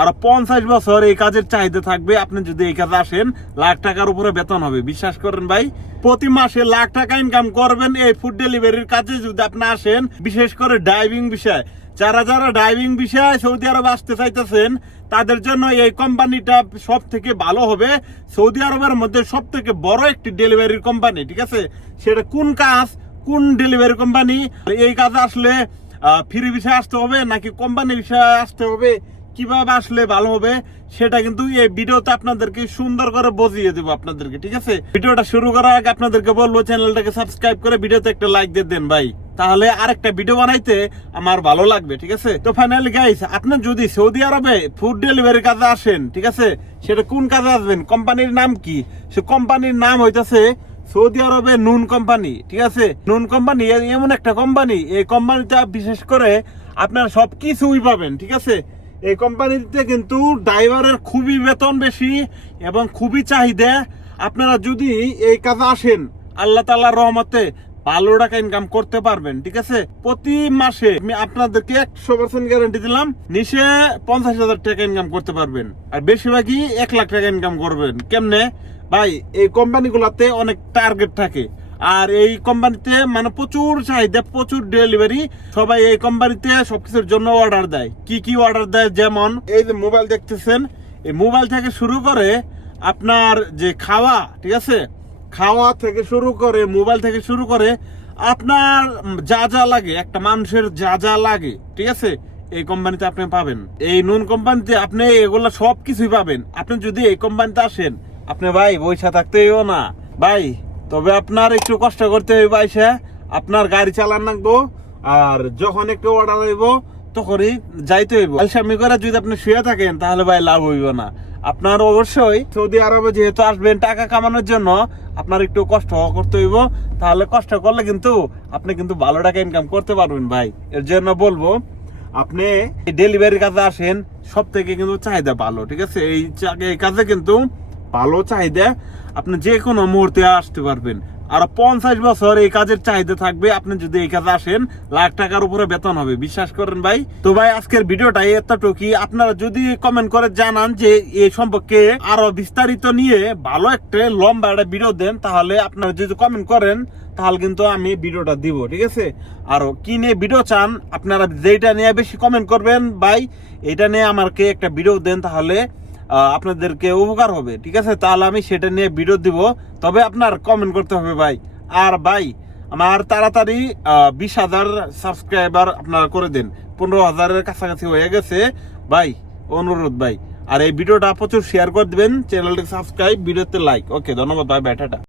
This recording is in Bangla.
আর 50 বছর এই কাজের চাহিদা থাকবে। আপনি যদি এই কাজে আসেন, লাখ টাকার উপরে বেতন হবে। বিশ্বাস করেন ভাই, প্রতি মাসে লাখ টাকা ইনকাম করবেন এই ফুড ডেলিভারির কাজে যদি আপনি আসেন। বিশেষ করে ড্রাইভিং বিষয়, যারা ড্রাইভিং বিষয় সৌদি আরবে আসতে চাইতেছেন, তাদের জন্য এই কোম্পানিটা সব থেকে ভালো হবে। সৌদি আরবের মধ্যে সব থেকে বড় একটি ডেলিভারি কোম্পানি, ঠিক আছে? সেটা কোন কাজ, কোন ডেলিভারি কোম্পানি, এই কাজে আসলে ফ্রি বিষয় আসতে হবে নাকি কোম্পানি বিষয় আসতে হবে, কিভাবে আসলে ভালো হবে, সেটা কিন্তু এই ভিডিওতে আপনাদেরকে সুন্দর করে বুঝিয়ে দেবো আপনাদেরকে, ঠিক আছে? ভিডিওটা শুরু করার আগে আপনাদেরকে বলবো চ্যানেলটাকে সাবস্ক্রাইব করে ভিডিওতে একটা লাইক দিয়ে দেন ভাই, তাহলে আরেকটা ভিডিও বানাইতে আমার ভালো লাগবে, ঠিক আছে? তো ফাইনালি গাইস, আপনি যদি সৌদি আরবে ফুড ডেলিভারি কাজে আসেন, ঠিক আছে, সেটা কোন কাজে আসবেন, কোম্পানির নাম কি? সে কোম্পানির নাম হইতেছে সৌদি আরবে নুন কোম্পানি, ঠিক আছে? নুন কোম্পানি এমন একটা কোম্পানি, এই কোম্পানিটা বিশেষ করে আপনারা সবকিছুই পাবেন, ঠিক আছে? এই কোম্পানিতে কিন্তু ড্রাইভারের খুবই বেতন বেশি এবং খুবই চাহিদা। আপনারা যদি এই কাজে আসেন, আল্লাহ তাআলার রহমতে ভালো টাকা ইনকাম করতে পারবেন, ঠিক আছে? প্রতি মাসে আমি আপনাদেরকে 100% গ্যারান্টি দিলাম, নিচে 50,000 টাকা ইনকাম করতে পারবেন, আর বেশিরভাগই 1 লাখ টাকা ইনকাম করবেন। কেমনে ভাই? এই কোম্পানিগুলোতে অনেক টার্গেট থাকে, আর এই কোম্পানিতে মানে প্রচুর চাহিদা, প্রচুর ডেলিভারি। সবাই এই কোম্পানিতে সবকিছুর জন্য অর্ডার দেয়। কি কি অর্ডার দেয়? যেমন এই যে মোবাইল দেখতেছেন, এই মোবাইল থেকে শুরু করে আপনার যে খাওয়া, ঠিক আছে, খাওয়া থেকে শুরু করে, মোবাইল থেকে শুরু করে আপনার যা যা লাগে, একটা মানুষের যা যা লাগে, ঠিক আছে, এই কোম্পানিতে আপনি পাবেন। এই নুন কোম্পানিতে আপনি এগুলো সবকিছুই পাবেন। আপনি যদি এই কোম্পানিতে আসেন, আপনি ভাই বইসা থাকতেও না ভাই, তবে আপনার একটু কষ্ট করতে হইব, আইসা আপনার গাড়ি চালান লাগবো, আর যখন একটু অর্ডার হইব তখনই যাইতে হইব। আলসামি করে যদি আপনি শুয়ে থাকেন, তাহলে ভাই লাভ হইব না। আপনার অবশ্যই সৌদি আরবে যেহেতু আসবেন টাকা কামানোর জন্য, আপনার একটু কষ্ট করতে হইব। তাহলে কষ্ট করলে কিন্তু আপনি কিন্তু ভালো টাকা ইনকাম করতে পারবেন ভাই। এর জন্য বলবো, আপনি ডেলিভারি কাজে আসেন, সব থেকে কিন্তু চাহিদা ভালো, ঠিক আছে? এই কাজে কিন্তু ভালো চাহিদা, আপনি যে কোনো মুহূর্তে আসতে পারবেন। আর 50 বছর এই কাজের চাহিদা থাকবে। আপনি যদি এই কাজে আসেন, লাখ টাকার উপরে বেতন হবে। বিশ্বাস করেন ভাই। তো ভাই, আজকের ভিডিওটা এতটুকুই। আপনারা যদি কমেন্ট করে জানান যে এই সম্পর্কে আরো বিস্তারিত নিয়ে ভালো একটা লম্বা একটা ভিডিও দেন, তাহলে আপনারা যদি কমেন্ট করেন, তাহলে কিন্তু আমি ভিডিওটা দিব, ঠিক আছে? আর কি নিয়ে ভিডিও চান, আপনারা যেটা নিয়ে বেশি কমেন্ট করবেন ভাই, এটা নিয়ে আমাকে একটা ভিডিও দেন, তাহলে আপনাদেরকে উপকার হবে, ঠিক আছে? তাহলে আমি সেটা নিয়ে ভিডিও দিব। তবে আপনার কমেন্ট করতে হবে ভাই। আর ভাই, আমার তাড়াতাড়ি 20,000 সাবস্ক্রাইবার আপনারা করে দেন। 15,000-এর কাছাকাছি হয়ে গেছে ভাই, অনুরোধ ভাই। আর এই ভিডিওটা প্রচুর শেয়ার করে দিবেন, চ্যানেলটাকে সাবস্ক্রাইব, ভিডিওতে লাইক। ওকে, ধন্যবাদ ভাই, টাটা।